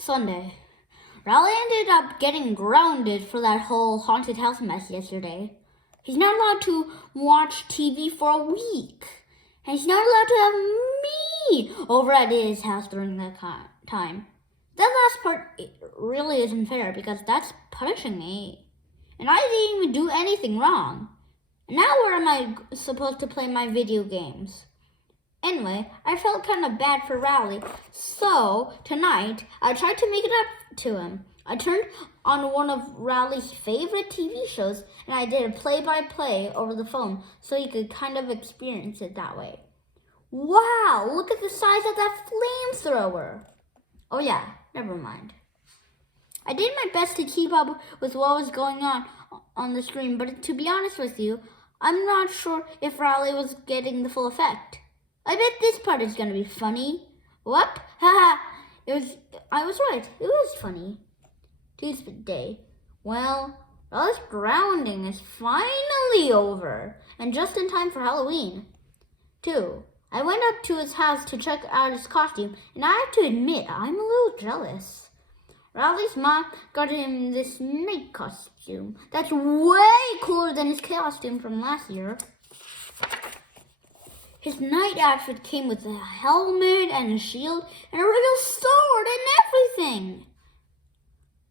Sunday. Riley ended up getting grounded for that whole haunted house mess yesterday. He's not allowed to watch TV for a week. And he's not allowed to have me over at his house during that time. That last part really isn't fair because that's punishing me. And I didn't even do anything wrong. Now where am I supposed to play my video games? Anyway, I felt kind of bad for Riley, so tonight I tried to make it up to him. I turned on one of Riley's favorite TV shows and I did a play-by-play over the phone so he could kind of experience it that way. Wow, look at the size of that flamethrower. Oh yeah, never mind. I did my best to keep up with what was going on the screen, but to be honest with you, I'm not sure if Riley was getting the full effect. I bet this part is going to be funny. Whoop, haha. I was right. It was funny. Tuesday. Well, Riley's grounding is finally over, and just in time for Halloween. 2. I went up to his house to check out his costume, and I have to admit, I'm a little jealous. Riley's mom got him this night costume that's way cooler than his costume from last year. His night outfit came with a helmet and a shield and a real sword and everything.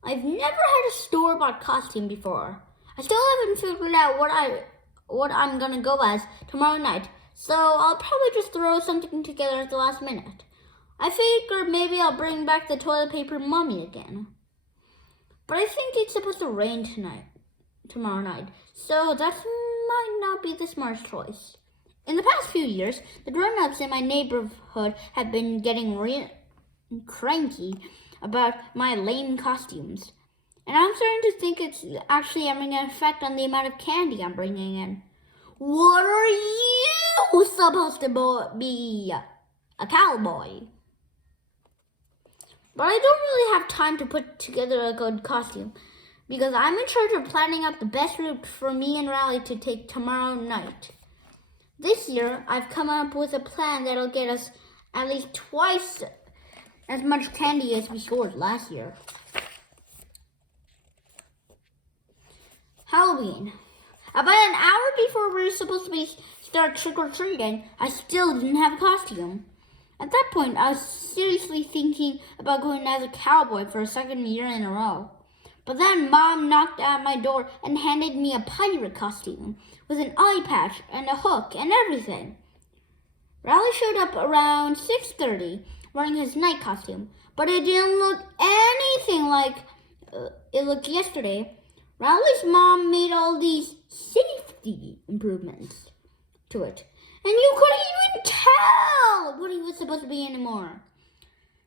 I've never had a store-bought costume before. I still haven't figured out what I'm gonna go as tomorrow night, so I'll probably just throw something together at the last minute. I figured maybe I'll bring back the toilet paper mummy again. But I think it's supposed to rain tomorrow night, so that might not be the smartest choice. In the past few years, the grown-ups in my neighborhood have been getting cranky about my lame costumes. And I'm starting to think it's actually having an effect on the amount of candy I'm bringing in. What are you supposed to be? A cowboy. But I don't really have time to put together a good costume because I'm in charge of planning out the best route for me and Riley to take tomorrow night. This year, I've come up with a plan that'll get us at least twice as much candy as we scored last year. Halloween. About an hour before we were supposed to start trick-or-treating, I still didn't have a costume. At that point, I was seriously thinking about going as a cowboy for a second year in a row. But then Mom knocked at my door and handed me a pirate costume with an eye patch and a hook and everything. Riley showed up around 6:30 wearing his night costume, but it didn't look anything like it looked yesterday. Riley's mom made all these safety improvements to it, and you couldn't even tell what he was supposed to be anymore.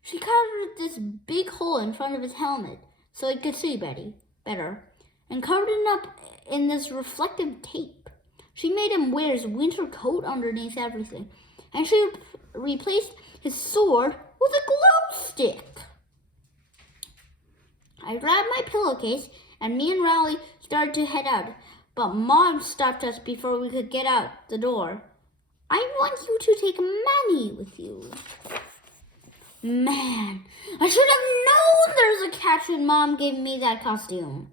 She covered this big hole in front of his helmet so he could see better, and covered it up in this reflective tape. She made him wear his winter coat underneath everything, and she replaced his sword with a glow stick. I grabbed my pillowcase, and me and Riley started to head out, but Mom stopped us before we could get out the door. I want you to take Manny with you. Man, I should have known there was a catch when Mom gave me that costume.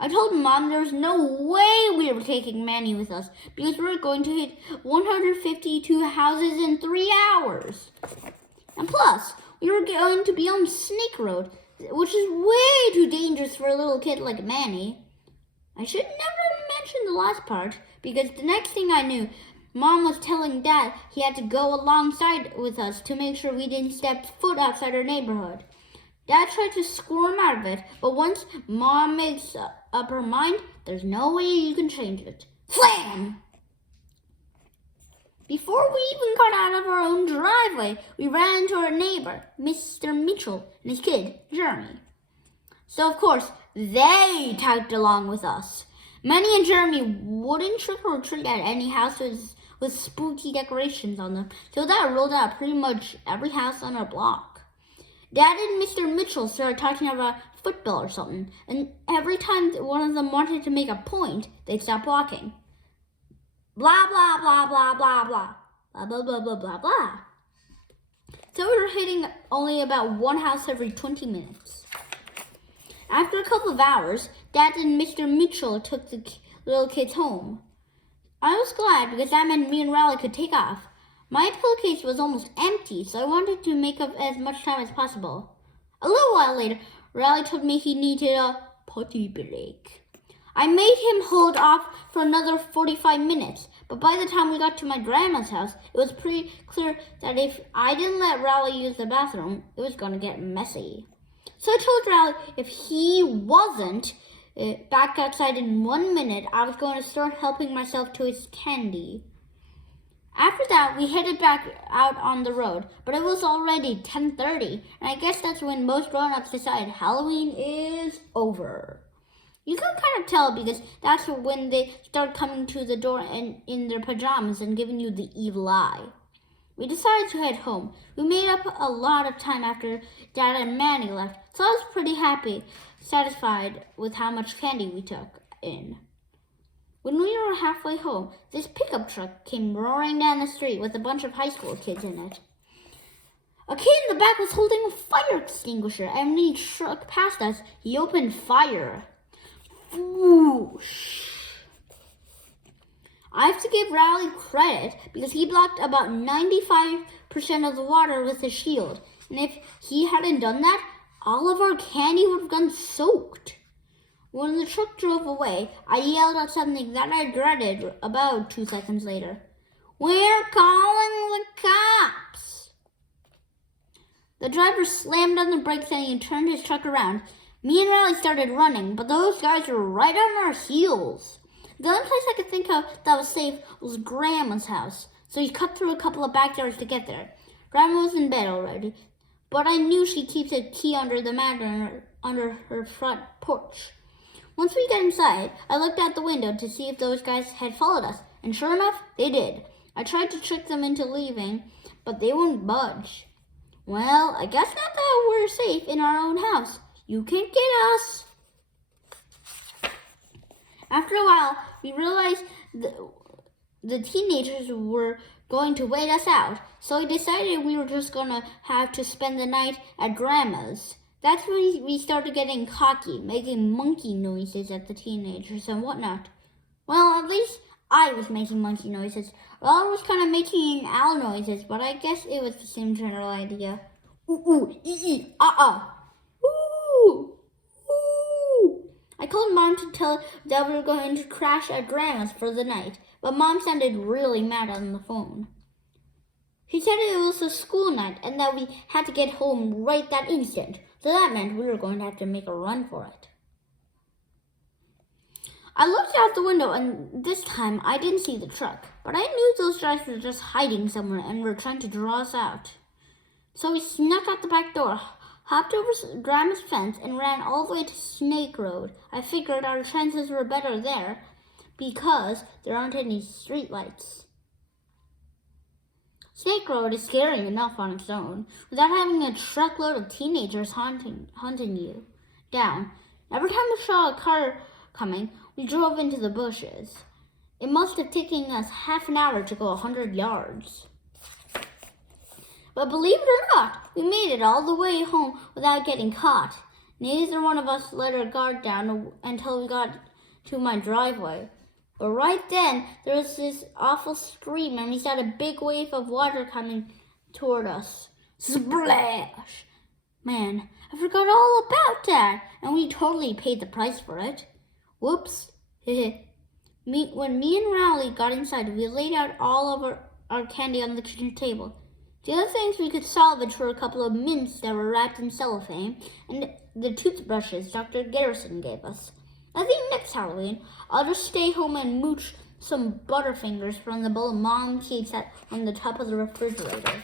I told Mom there was no way we were taking Manny with us because we were going to hit 152 houses in 3 hours. And plus, we were going to be on Snake Road, which is way too dangerous for a little kid like Manny. I should never have mentioned the last part because the next thing I knew, Mom was telling Dad he had to go alongside with us to make sure we didn't step foot outside our neighborhood. Dad tried to squirm out of it, but once Mom makes up her mind, there's no way you can change it. Slam! Before we even got out of our own driveway, we ran into our neighbor, Mr. Mitchell, and his kid, Jeremy. So, of course, they tagged along with us. Manny and Jeremy wouldn't trick-or-treat at any houses with spooky decorations on them, so that rolled out pretty much every house on our block. Dad and Mr. Mitchell started talking about football or something, and every time one of them wanted to make a point, they'd stop walking. Blah, blah, blah, blah, blah, blah, blah, blah, blah, blah, blah, blah. so we were hitting only about one house every 20 minutes. After a couple of hours, Dad and Mr. Mitchell took the little kids home. I was glad because that meant me and Riley could take off. My pillowcase was almost empty, so I wanted to make up as much time as possible. A little while later, Riley told me he needed a potty break. I made him hold off for another 45 minutes, but by the time we got to my grandma's house, it was pretty clear that if I didn't let Riley use the bathroom, it was going to get messy. So I told Riley if he wasn't back outside in 1 minute, I was going to start helping myself to his candy. After that, we headed back out on the road, but it was already 10:30, and I guess that's when most grown-ups decide Halloween is over. You can kind of tell because that's when they start coming to the door in their pajamas and giving you the evil eye. We decided to head home. We made up a lot of time after Dad and Manny left, so I was pretty satisfied with how much candy we took in. When we were halfway home, this pickup truck came roaring down the street with a bunch of high school kids in it. A kid in the back was holding a fire extinguisher, and when he truck past us, he opened fire. Whoosh! I have to give Riley credit because he blocked about 95% of the water with his shield. And if he hadn't done that, all of our candy would have gone soaked. When the truck drove away, I yelled out something that I dreaded about 2 seconds later. We're calling the cops! The driver slammed on the brakes and he turned his truck around. Me and Riley started running, but those guys were right on our heels. The only place I could think of that was safe was Grandma's house, so we cut through a couple of backyards to get there. Grandma was in bed already, but I knew she keeps a key under the mat under her front porch. Once we got inside, I looked out the window to see if those guys had followed us, and sure enough, they did. I tried to trick them into leaving, but they wouldn't budge. Well, I guess not that we're safe in our own house. You can't get us. After a while, we realized the teenagers were going to wait us out, so we decided we were just going to have to spend the night at Grandma's. That's when we started getting cocky, making monkey noises at the teenagers and whatnot. Well, at least I was making monkey noises. Riley was kind of making owl noises, but I guess it was the same general idea. Ooh, ooh, ee, ah. Ooh, ooh. I called Mom to tell her that we were going to crash at Grandma's for the night, but Mom sounded really mad on the phone. She said it was a school night and that we had to get home right that instant, so that meant we were going to have to make a run for it. I looked out the window and this time I didn't see the truck, but I knew those guys were just hiding somewhere and were trying to draw us out. So we snuck out the back door, hopped over Grandma's fence, and ran all the way to Snake Road. I figured our chances were better there because there aren't any streetlights. Snake Road is scary enough on its own, without having a truckload of teenagers hunting you down. Every time we saw a car coming, we drove into the bushes. It must have taken us half an hour to go 100 yards. But believe it or not, we made it all the way home without getting caught. Neither one of us let our guard down until we got to my driveway. But right then, there was this awful scream, and we saw a big wave of water coming toward us. Splash! Man, I forgot all about that, and we totally paid the price for it. Whoops. When me and Riley got inside, we laid out all of our candy on the kitchen table. The other things we could salvage were a couple of mints that were wrapped in cellophane, and the toothbrushes Dr. Garrison gave us. I think next Halloween, I'll just stay home and mooch some Butterfingers from the bowl Mom keeps on the top of the refrigerator.